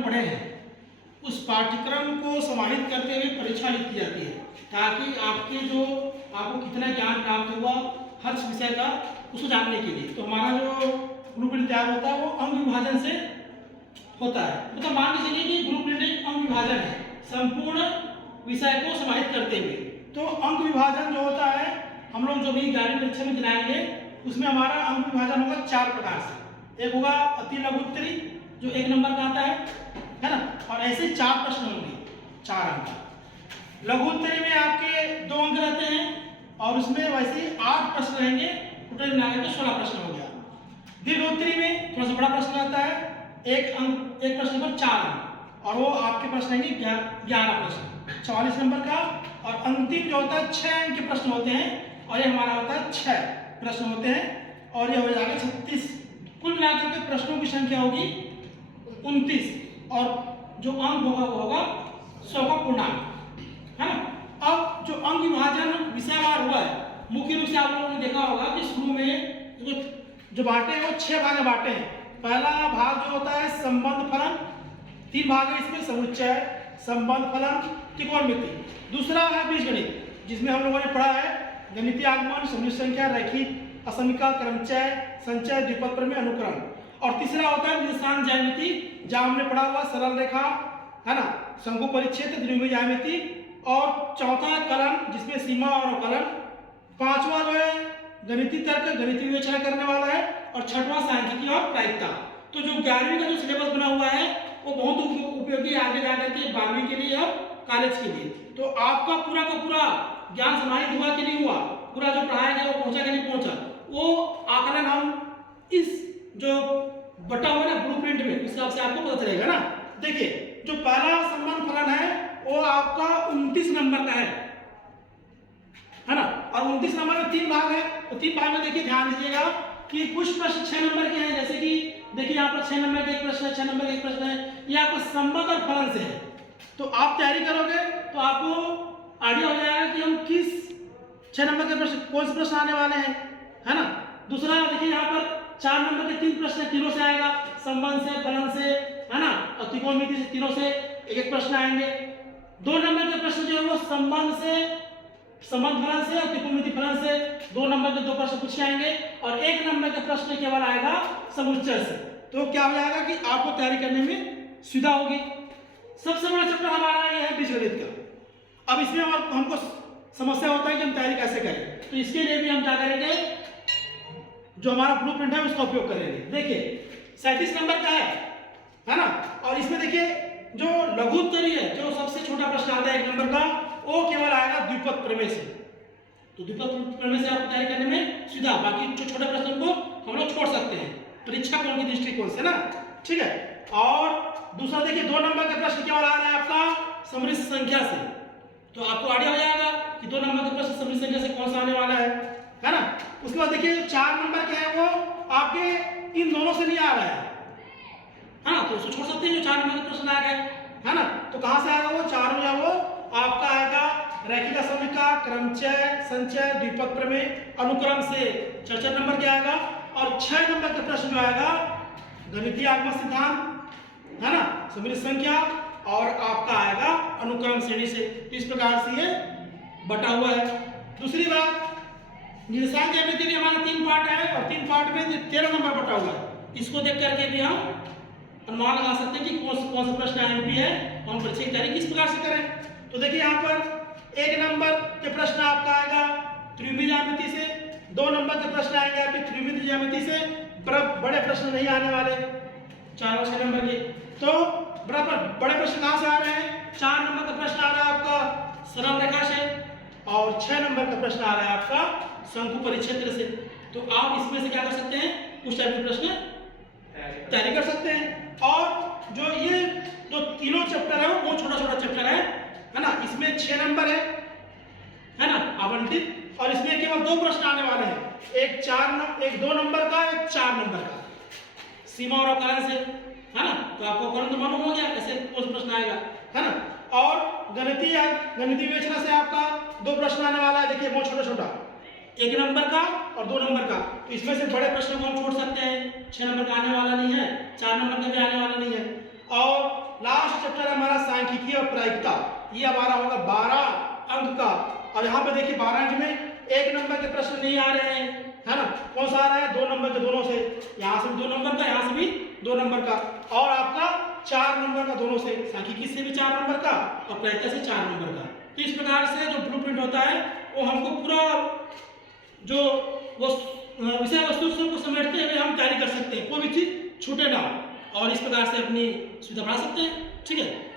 पाठ्यक्रम पढ़े हैं उस पाठ्यक्रम को समाहित करते हुए परीक्षा लिखी जाती है, ताकि आपको कितना ज्ञान प्राप्त हुआ हर विषय का उसको जानने के लिए। तो हमारा जो ब्लूप्रिंट तैयार होता है वो अंक विभाजन से होता है। मतलब मान के चलिए कि ब्लूप्रिंट एक अंक विभाजन है संपूर्ण विषय को समाहित करते हुए। तो अंक विभाजन जो होता है हम लोग जो भी 11वीं परीक्षा में दिलाएंगे उसमें हमारा अंक विभाजन होगा 4 प्रकार से। एक होगा अति लघु उत्तरी जो 1 नंबर का आता है ना, और ऐसे 4 प्रश्न होंगे 4 अंक। लघु उत्तरी में आपके 2 अंक रहते हैं और उसमें वैसे 8 प्रश्न रहेंगे, टोटल मिलाकर के 16 प्रश्न हो गया। दीर्घ उत्तरी में थोड़ा सा बड़ा प्रश्न आता है, एक प्रश्न पर 4 अंक, और वो आपके प्रश्न रहेंगे 11 प्रश्न 44 नंबर का। और अंतिम जो होता है 6 अंक के प्रश्न होते हैं, और ये हमारा होता है 6 प्रश्न होते हैं, और ये हो जाएगा 36। कुल मिलाकर के प्रश्नों की संख्या होगी 29, और जो अंक होगा वो होगा 100 का पूर्णांक, है ना। अब जो अंक विभाजन विषयवार हुआ है, मुख्य रूप से आप लोगों ने देखा होगा कि शुरू में जो बांटे हैं वो 6 भाग में बांटे हैं। पहला भाग जो होता है संबंध फलन, 3 भाग है इसमें, समुच्चय, संबंध फलन, त्रिकोणमिति। दूसरा है बीजगणित जिसमें हम लोगों ने पढ़ा है गणितीय आगमन, समिश्र संख्या, रैखिक असमीका, क्रमचय, संचय, द्विपद प्रमेय, अनुक्रम। और तीसरा होता है निर्देशांक ज्यामिति जहां हमने पढ़ा हुआ सरल रेखा, है ना, शंकु परिच्छेद, द्विमीय ज्यामिति। और चौथा कलन जिसमें सीमा और अवकलन। 5वां जो है गणितीय तर्क, गणितीय विवेचना करने वाला है। और 6वां सांख्यिकी और प्रायिकता। तो जो 11वीं का जो सिलेबस बना हुआ है वो बहुत उपयोगी आगे जाकर के 12वीं के लिए और कॉलेज के लिए। तो आपका पूरा का पूरा ज्ञान समाहित हुआ कि नहीं हुआ, पूरा जो पढ़ाया गया वो पहुंचा कि नहीं पहुंचा, वो आकलन हम इस जो बटा हुआ ना ब्लूप्रिंट में उस हिसाब से आपको पता चलेगा ना। देखिए जो पहला संबंध फलन है वो आपका 29 नंबर का है ना, और 29 नंबर में 3 भाग है। तो 3 भाग में देखिए ध्यान दीजिएगा कि कुछ प्रश्न 6 नंबर के हैं, जैसे कि देखिए यहाँ पर 6 नंबर का एक प्रश्न है, 6 नंबर का एक प्रश्न है, ये आपको संबंध और फलन से है। तो आप तैयारी करोगे तो आपको आइडिया हो जाएगा कि हम किस 6 नंबर के प्रश्न, कौन से प्रश्न आने वाले हैं, है ना। दूसरा देखिए यहाँ पर 4 नंबर के 3 प्रश्न, तीनों से आएगा, संबंध से, फलन से, है ना, और त्रिकोणमिति से, तीनों से एक प्रश्न आएंगे। 2 नंबर के प्रश्न जो है वो संबंध से, संबंध फलन से और त्रिकोणमिति फलन से 2 नंबर के 2 प्रश्न पूछे आएंगे, और 1 नंबर का प्रश्न केवल आएगा समुच्चय से। तो क्या हो जाएगा कि आपको तैयारी करने में सुविधा होगी। सबसे बड़ा चैप्टर हमारा ये है बीजगणित का। अब इसमें हमको समस्या होता है कि हम तैयारी कैसे करें, तो इसके लिए भी हम क्या करेंगे, जो हमारा ब्लूप्रिंट है उसका उपयोग करेंगे। देखिए 37 नंबर का है ना, और इसमें देखिए जो लघु उत्तरी है, जो सबसे छोटा प्रश्न आता है 1 नंबर का, वो केवल आएगा द्विपद प्रमेय से। तो द्विपद प्रमेय से आपको तैयारी करने में सुविधा, बाकी जो छोटे प्रश्न को हम लोग छोड़ सकते हैं परीक्षा कोण की दृष्टिकोण से ना, ठीक है। और दूसरा देखिए 2 नंबर का प्रश्न केवल आ रहा है आपका समिश्र संख्या से। तो आपको आइडिया हो जाएगा कि 2 नंबर का प्रश्न समिश्र संख्या से कौन सा आने वाला है ना। उसके बाद देखिए जो 4 नंबर के है वो आपके इन दोनों से नहीं आ रहा है ना, तो उसको छोड़ सकते हैं जो 4 नंबर का प्रश्न आ गया, है ना। तो कहां से आएगा वो, 4 हो या वो आपका आएगा रैखिक असमीका, क्रमचय, संचय, द्विपद प्रमेय, अनुक्रम से 4 नंबर के आएगा। और 6 नंबर का प्रश्न जो आएगा गणितीय आगमन सिद्धांत, है ना, समिश्र संख्या, और आपका आएगा अनुक्रम श्रेणी से। तो इस प्रकार से ये बटा हुआ है। दूसरी बात, निर्देशांक ज्यामिति भी हमारा 3 पार्ट है, और 3 पार्ट में 13 नंबर बटा हुआ है। इसको देख करके भी हम अनुमान लगा सकते हैं कि कौन सा प्रश्न आईएमपी है, हम परीक्षा की तैयारी किस प्रकार से करें। तो देखिए यहाँ पर 1 नंबर के प्रश्न आपका आएगा त्रिमीय ज्यामिति से, 2 नंबर के प्रश्न आएंगे आपके त्रिमितीय ज्यामिति से। बड़े प्रश्न नहीं आने वाले 4 और 6 नंबर के। तो बड़े प्रश्न कहां से आ रहे हैं, 4 नंबर का प्रश्न आ रहा है आपका सरल रेखा से, और 6 नंबर का प्रश्न आ रहा है आपका शंकु परिच्छेद से। तो आप इसमें से क्या कर सकते हैं, कुछ टाइप के प्रश्न तैयारी कर सकते हैं। और जो ये जो तीनों चैप्टर है वो छोटा छोटा चैप्टर है ना। इसमें 6 नंबर है ना आवंटित, और इसमें केवल 2 प्रश्न आने वाले हैं, एक 2 नंबर का, एक 4 नंबर का, सीमा और अवकलन से, है ना। तो आपको अवकलन तो मालूम हो गया कैसे कौन प्रश्न आएगा, है ना। और गणितीय विवेचना से आपका 2 प्रश्न आने वाला है, देखिए वो छोटा छोटा, 1 नंबर का और 2 नंबर का। तो इसमें से बड़े प्रश्न को हम छोड़ सकते हैं, 6 नंबर का आने वाला नहीं है, 4 नंबर का भी आने वाला नहीं है। और चैप्टर है हमारा सांख्यिकी और प्रायिकता, ये हमारा होगा 12 अंक का। और यहाँ पे देखिए 12 अंक में 1 नंबर के प्रश्न नहीं आ रहे हैं, है ना। कौन सा आ रहा है? 2 नंबर के दोनों से, यहाँ से भी 2 नंबर का, यहाँ से भी 2 नंबर का, और आपका 4 नंबर का दोनों से, सांख्यिकी से भी 4 नंबर का और प्रायिकता से 4 नंबर का। तो इस प्रकार से जो ब्लूप्रिंट होता है वो हमको पूरा जो वो विषय वस्तु को समेटते हुए हम तैयारी कर सकते हैं, कोई भी चीज़ छूटे ना, और इस प्रकार से अपनी सुविधा बढ़ा सकते हैं। ठीक है।